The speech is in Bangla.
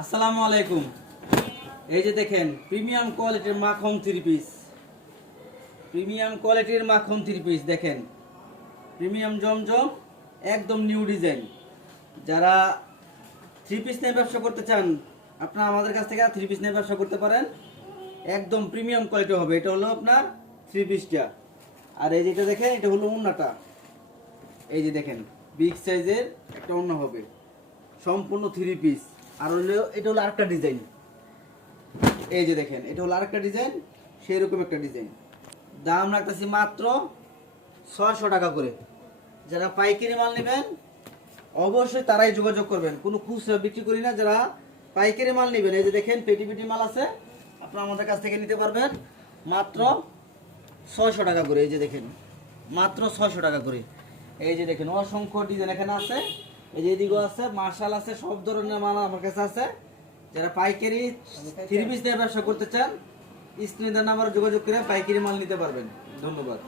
আসসালামু আলাইকুম। এই যে দেখেন প্রিমিয়াম কোয়ালিটির মাখন থ্রি পিস, প্রিমিয়াম কোয়ালিটির মাখন থ্রি পিস দেখেন, প্রিমিয়াম জমজম, একদম নিউ ডিজাইন। যারা থ্রি পিস নিয়ে ব্যবসা করতে চান আপনারা আমাদের কাছ থেকে থ্রি পিস নিয়ে ব্যবসা করতে পারেন। একদম প্রিমিয়াম কোয়ালিটি হবে। এটা হলো আপনার থ্রি পিসটা। আর এই যেটা দেখেন এটা হলো ওড়নাটা। এই যে দেখেন বিগ সাইজের একটা ওড়না হবে, সম্পূর্ণ থ্রি পিস। আর হলো এটা হলো আরেকটা ডিজাইন। এই যে দেখেন এটা হলো আরেকটা ডিজাইন, সেই রকম একটা ডিজাইন। দাম রাখতেছি মাত্র 600 টাকা করে। যারা পাইকারি মাল নেবেন অবশ্যই তারাই যোগাযোগ করবেন, কোনো খুচরা বিক্রি করি না। যারা পাইকারি মাল নেবেন এই যে দেখেন পেটি পেটি মাল আছে, আপনারা আমাদের কাছ থেকে নিতে পারবেন মাত্র 600 টাকা করে। এই যে দেখেন মাত্র 600 টাকা করে। এই যে দেখেন অসংখ্য ডিজাইন এখানে আছে, এই যে এদিকেও আছে, মার্শাল আছে, সব ধরনের মাল আমার কাছে আছে। যারা পাইকারি থ্রি পিস দিয়ে ব্যবসা করতে চান স্ক্রিনে দেওয়া নাম্বারে যোগাযোগ করে পাইকারি মাল নিতে পারবেন। ধন্যবাদ।